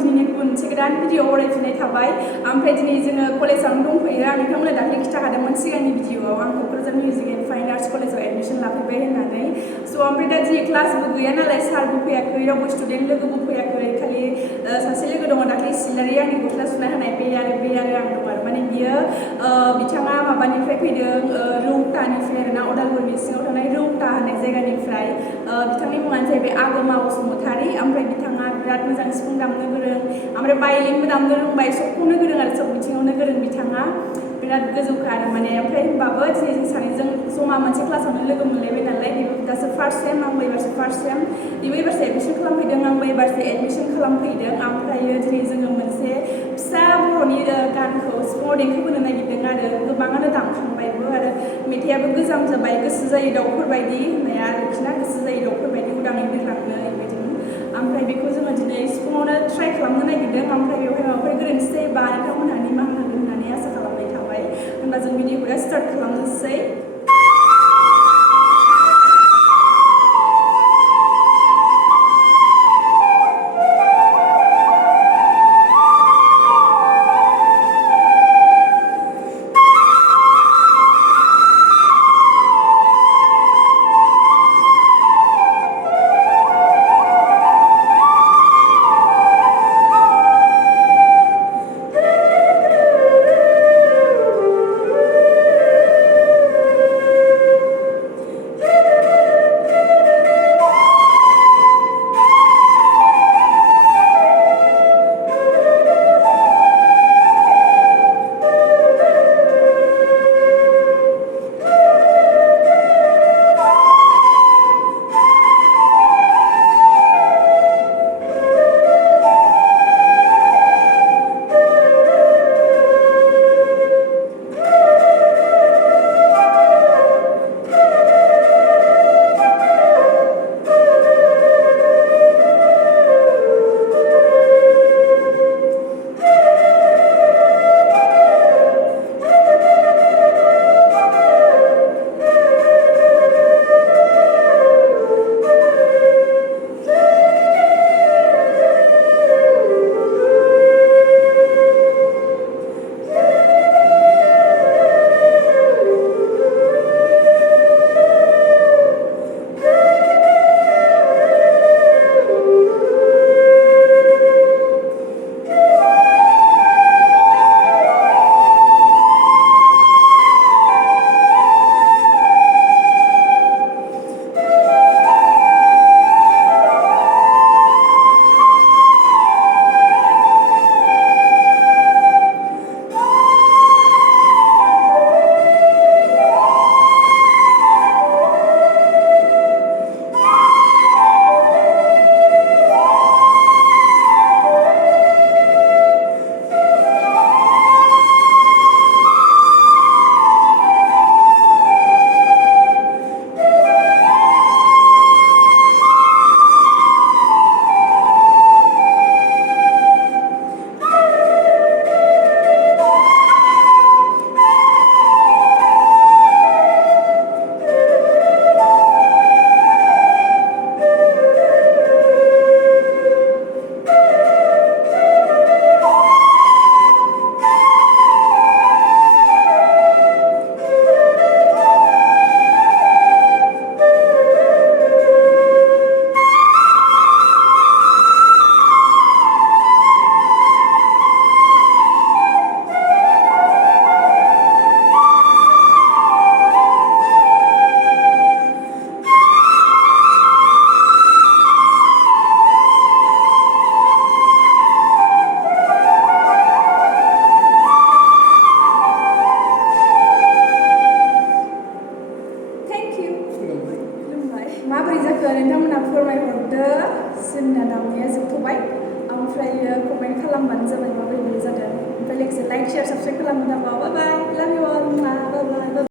दिनैनि गुबुन मोनसे गोदान भिडिअ बरायफिननाय थाबाय ओमफ्राय दिनै जोङो कलेजावनो दंफैयो आं नोंथांमोननो दाख्लै खिन्थाखादोंमोन सिगांनि भिडिअआव आं Kokrajhar music and fine arts कलेजाव एडमिसन लाफैबाय होननानै स' ओमफ्राय दा दिनै क्लासबो गैया नालाय सारबो फैयाखै रावबो स्टुडेन्ट लोगोबो फैयाखै खालि सासे लोगो दङ दाख्लै सिलारि आंनि गस्ला सुना होनाय बे आरो आं दं आरो माने बियो बिथाङा माबानिफ्राय फैदों रौतानिफ्राय आरोना अदालगुरिनि सिङाव थानाय रौता होननाय जायगानिफ्राय बिथांनि मुङानो जाहैबाय आगोमा बसुमतारी ओमफ्राय बिथाङा बिराद मोजां सिफुं दामनो गोरों ओमफ्राय भायलिनबो दामनो रोंबाय सबखौनो गोरों आरो सब बिथिङावनो गोरों बिथाङा बिराद गोजौखा आरो माने ओमफ्राय होमबाबो दिनै जों सानैजों जमा मोनसे क्लासावनो लोगो मोनलायबाय नालाय बेबो दासो फार्स्ट सेम आंबो एबारसो फार्स्ट सेम बेबो एबारसो एडमिसन खालामफैदों आंबो एबारसो एडमिसन खालामफैदों ओमफ्रायो दिनै जोङो मोनसे फिसा बर'नि गानखौ सिफुङाव देंखो बोनो नागिरदों आरो गोबाङानो दामखांबायबो आरो मेथाइआबो गोजाम जाबाय गोसो जायो दाउफोरबायदि होननाया आरोखिना गोसो जायो दाउफोरबायदि उदाङै बिरलांनो बेबायदिनो ओमफ्राय बेखौ जोङो दिनै सिफुङावनो ट्राइ खालामनो नागिरदों ओमफ्राय बेवहाय माबाफोर गोरोन्थि जायोबा नोंथांमोनहा निमाहा होगोन होननानै आसा खालामनाय थाबाय होनबा जों भिडिअखौ स्टार्ट खालामनोसै माबोरै जाखो नोंथांमोना फोरमायहरदो जोंना दामनाया जोबथ'बाय ओमफ्रायो कमेन्ट खालामबानो जाबाय माबोरै जादों ओमफ्राय लोगोसे लाइक शेयार साबस्क्राइब खालामनो दाबाव बाय बाय लाभ इउ अल बाय बाय